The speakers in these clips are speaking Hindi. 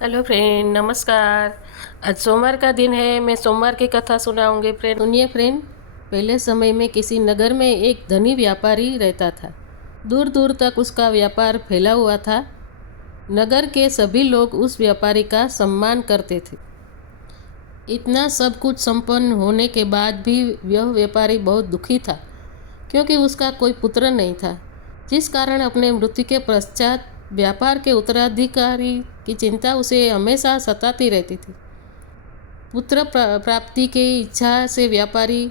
हेलो फ्रेंड, नमस्कार। आज सोमवार का दिन है। मैं सोमवार की कथा सुनाऊंगी फ्रेंड। सुनिए फ्रेंड। पहले समय में किसी नगर में एक धनी व्यापारी रहता था। दूर दूर तक उसका व्यापार फैला हुआ था। नगर के सभी लोग उस व्यापारी का सम्मान करते थे। इतना सब कुछ संपन्न होने के बाद भी वह व्यापारी बहुत दुखी था, क्योंकि उसका कोई पुत्र नहीं था, जिस कारण अपने मृत्यु के पश्चात व्यापार के उत्तराधिकारी की चिंता उसे हमेशा सताती रहती थी। पुत्र प्राप्ति की इच्छा से व्यापारी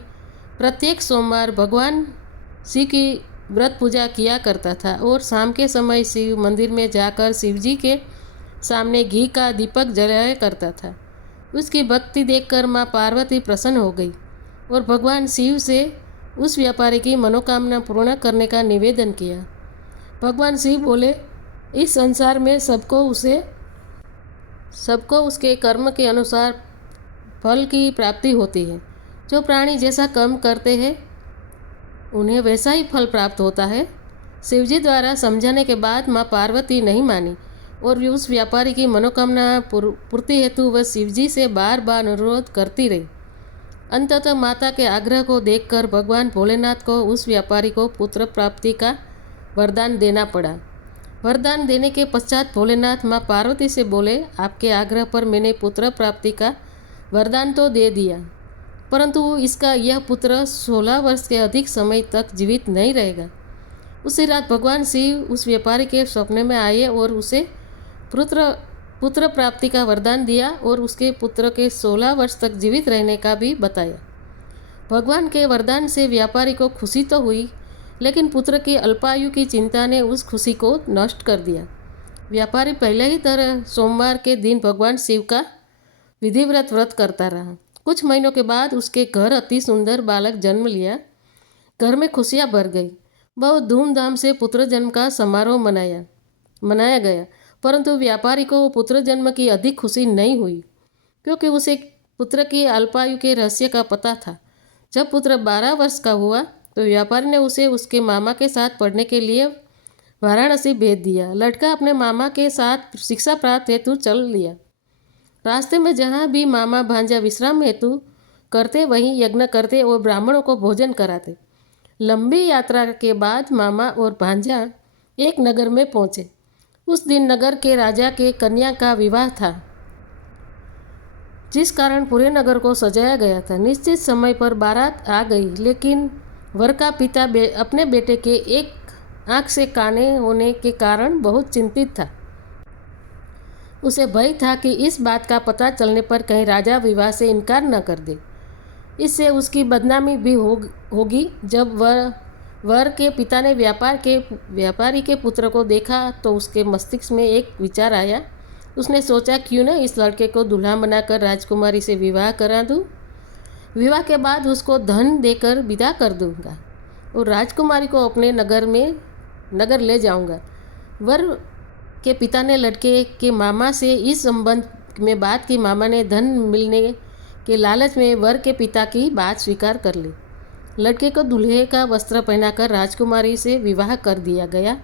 प्रत्येक सोमवार भगवान शिव की व्रत पूजा किया करता था और शाम के समय शिव मंदिर में जाकर शिवजी के सामने घी का दीपक जलाया करता था। उसकी भक्ति देखकर माँ पार्वती प्रसन्न हो गई और भगवान शिव से उस व्यापारी की मनोकामना पूर्ण करने का निवेदन किया। भगवान शिव बोले, इस संसार में सबको उसके कर्म के अनुसार फल की प्राप्ति होती है। जो प्राणी जैसा कर्म करते हैं उन्हें वैसा ही फल प्राप्त होता है। शिवजी द्वारा समझाने के बाद माँ पार्वती नहीं मानी और उस व्यापारी की मनोकामना पूर्ति हेतु वह शिवजी से बार बार अनुरोध करती रही। अंततः माता के आग्रह को देखकर भगवान भोलेनाथ को उस व्यापारी को पुत्र प्राप्ति का वरदान देना पड़ा। वरदान देने के पश्चात भोलेनाथ माँ पार्वती से बोले, आपके आग्रह पर मैंने पुत्र प्राप्ति का वरदान तो दे दिया, परंतु इसका यह पुत्र 16 वर्ष के अधिक समय तक जीवित नहीं रहेगा। उसी रात भगवान शिव उस व्यापारी के सपने में आए और उसे पुत्र प्राप्ति का वरदान दिया और उसके पुत्र के 16 वर्ष तक जीवित रहने का भी बताया। भगवान के वरदान से व्यापारी को खुशी तो हुई, लेकिन पुत्र की अल्पायु की चिंता ने उस खुशी को नष्ट कर दिया। व्यापारी पहले ही तरह सोमवार के दिन भगवान शिव का विधिव्रत व्रत करता रहा। कुछ महीनों के बाद उसके घर अति सुंदर बालक जन्म लिया। घर में खुशियाँ भर गई। बहुत धूमधाम से पुत्र जन्म का समारोह मनाया गया, परंतु व्यापारी को पुत्र जन्म की अधिक खुशी नहीं हुई, क्योंकि उसे पुत्र की अल्पायु के रहस्य का पता था। जब पुत्र 12 वर्ष का हुआ तो व्यापारी ने उसे उसके मामा के साथ पढ़ने के लिए वाराणसी भेज दिया। लड़का अपने मामा के साथ शिक्षा प्राप्त हेतु चल लिया। रास्ते में जहाँ भी मामा भांजा विश्राम हेतु करते वहीं यज्ञ करते और ब्राह्मणों को भोजन कराते। लंबी यात्रा के बाद मामा और भांजा एक नगर में पहुँचे। उस दिन नगर के राजा के कन्या का विवाह था, जिस कारण पूरे नगर को सजाया गया था। निश्चित समय पर बारात आ गई, लेकिन वर का पिता अपने बेटे के एक आँख से काने होने के कारण बहुत चिंतित था। उसे भय था कि इस बात का पता चलने पर कहीं राजा विवाह से इनकार न कर दे। इससे उसकी बदनामी भी होगी। जब वर के पिता ने व्यापारी के पुत्र को देखा तो उसके मस्तिष्क में एक विचार आया। उसने सोचा, क्यों न इस लड़के को दूल्हा बनाकर राजकुमारी से विवाह करा दूँ। विवाह के बाद उसको धन देकर विदा कर दूंगा और राजकुमारी को अपने नगर ले जाऊंगा। वर के पिता ने लड़के के मामा से इस संबंध में बात की। मामा ने धन मिलने के लालच में वर के पिता की बात स्वीकार कर ली। लड़के को दूल्हे का वस्त्र पहनाकर राजकुमारी से विवाह कर दिया गया।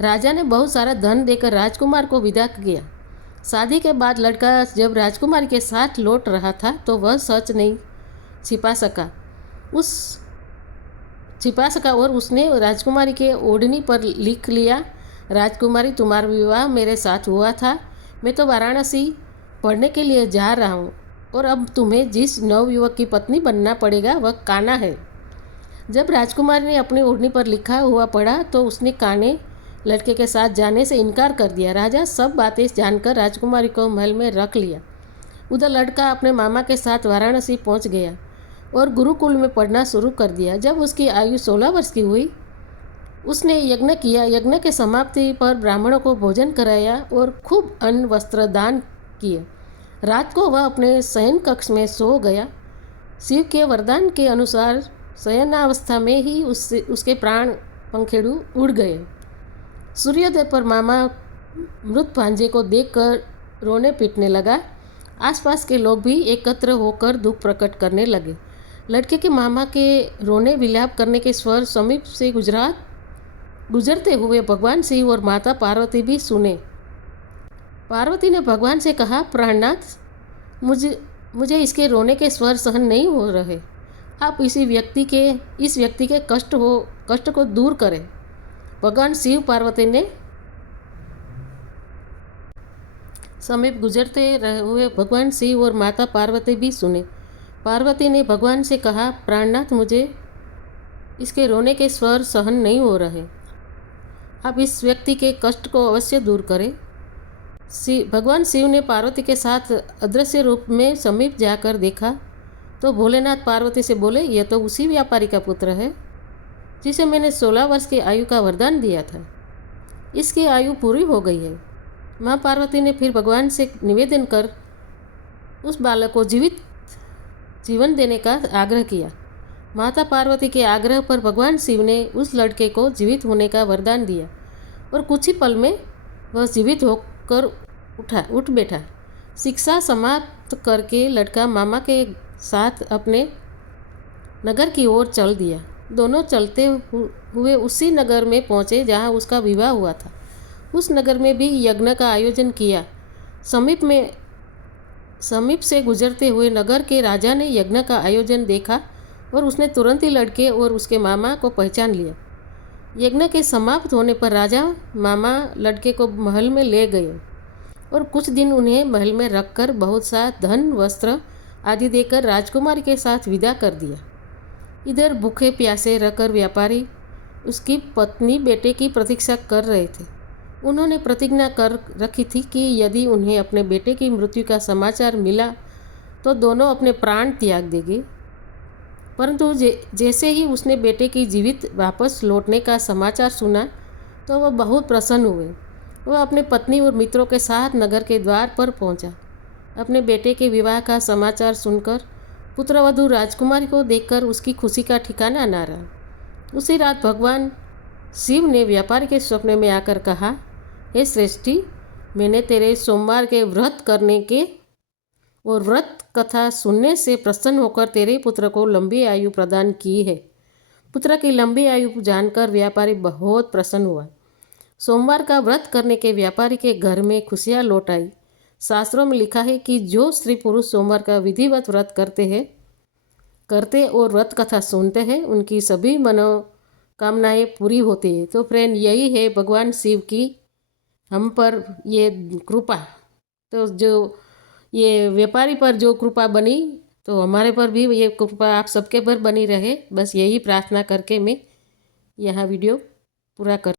राजा ने बहुत सारा धन देकर राजकुमार को विदा किया। शादी के बाद लड़का जब राजकुमारी के साथ लौट रहा था तो वह सच नहीं छिपा सका और उसने राजकुमारी के ओढ़नी पर लिख लिया, राजकुमारी, तुम्हारा विवाह मेरे साथ हुआ था। मैं तो वाराणसी पढ़ने के लिए जा रहा हूँ और अब तुम्हें जिस नवयुवक की पत्नी बनना पड़ेगा वह कान्हा है। जब राजकुमारी ने अपनी ओढ़नी पर लिखा हुआ पढ़ा तो उसने कान्हे लड़के के साथ जाने से इनकार कर दिया। राजा सब बातें जानकर राजकुमारी को महल में रख लिया। उधर लड़का अपने मामा के साथ वाराणसी पहुँच गया और गुरुकुल में पढ़ना शुरू कर दिया। जब उसकी आयु 16 वर्ष की हुई, उसने यज्ञ किया। यज्ञ के समाप्ति पर ब्राह्मणों को भोजन कराया और खूब अन्न वस्त्र दान किए। रात को वह अपने शयन कक्ष में सो गया। शिव के वरदान के अनुसार शयनावस्था में ही उसके प्राण पंखेड़ू उड़ गए। सूर्योदय पर मामा मृत भांजे को देखकर रोने पीटने लगा। आसपास के लोग भी एकत्र होकर दुख प्रकट करने लगे। लड़के के मामा के रोने विलाप करने के स्वर समीप से गुजरते हुए भगवान शिव और माता पार्वती भी सुने। पार्वती ने भगवान से कहा, प्राणनाथ, मुझे इसके रोने के स्वर सहन नहीं हो रहे। आप इस व्यक्ति के कष्ट को दूर करें। भगवान शिव पार्वती ने समीप गुजरते हुए भगवान शिव और माता पार्वती भी सुने। पार्वती ने भगवान से कहा, प्राणनाथ, मुझे इसके रोने के स्वर सहन नहीं हो रहे। आप इस व्यक्ति के कष्ट को अवश्य दूर करें। भगवान शिव ने पार्वती के साथ अदृश्य रूप में समीप जाकर देखा तो भोलेनाथ पार्वती से बोले, यह तो उसी व्यापारी का पुत्र है जिसे मैंने 16 वर्ष की आयु का वरदान दिया था। इसकी आयु पूरी हो गई है। माँ पार्वती ने फिर भगवान से निवेदन कर उस बालक को जीवन देने का आग्रह किया। माता पार्वती के आग्रह पर भगवान शिव ने उस लड़के को जीवित होने का वरदान दिया और कुछ ही पल में वह जीवित होकर उठ बैठा। शिक्षा समाप्त करके लड़का मामा के साथ अपने नगर की ओर चल दिया। दोनों चलते हुए उसी नगर में पहुँचे जहाँ उसका विवाह हुआ था। उस नगर में भी यज्ञ का आयोजन किया। समीप से गुजरते हुए नगर के राजा ने यज्ञ का आयोजन देखा और उसने तुरंत ही लड़के और उसके मामा को पहचान लिया। यज्ञ के समाप्त होने पर राजा मामा लड़के को महल में ले गए और कुछ दिन उन्हें महल में रखकर बहुत सा धन, वस्त्र आदि देकर राजकुमारी के साथ विदा कर दिया। इधर भूखे प्यासे रहकर व्यापारी उसकी पत्नी बेटे की प्रतीक्षा कर रहे थे। उन्होंने प्रतिज्ञा कर रखी थी कि यदि उन्हें अपने बेटे की मृत्यु का समाचार मिला तो दोनों अपने प्राण त्याग देंगे। परंतु जैसे ही उसने बेटे की जीवित वापस लौटने का समाचार सुना तो वह बहुत प्रसन्न हुए। वह अपने पत्नी और मित्रों के साथ नगर के द्वार पर पहुंचा। अपने बेटे के विवाह का समाचार सुनकर पुत्रवधू राजकुमारी को देखकर उसकी खुशी का ठिकाना न रहा। उसी रात भगवान शिव ने व्यापारी के स्वप्न में आकर कहा, हे श्रेष्ठी, मैंने तेरे सोमवार के व्रत करने के और व्रत कथा सुनने से प्रसन्न होकर तेरे पुत्र को लंबी आयु प्रदान की है। पुत्र की लंबी आयु जानकर व्यापारी बहुत प्रसन्न हुआ। सोमवार का व्रत करने के व्यापारी के घर में खुशियाँ लौट आई। शास्त्रों में लिखा है कि जो स्त्री पुरुष सोमवार का विधिवत व्रत करते और व्रत कथा सुनते हैं, उनकी सभी मनोकामनाएं पूरी होती है। तो फ्रेंड, यही है भगवान शिव की हम पर ये कृपा। तो जो ये व्यापारी पर जो कृपा बनी, तो हमारे पर भी ये कृपा आप सबके पर बनी रहे। बस यही प्रार्थना करके मैं यहाँ वीडियो पूरा कर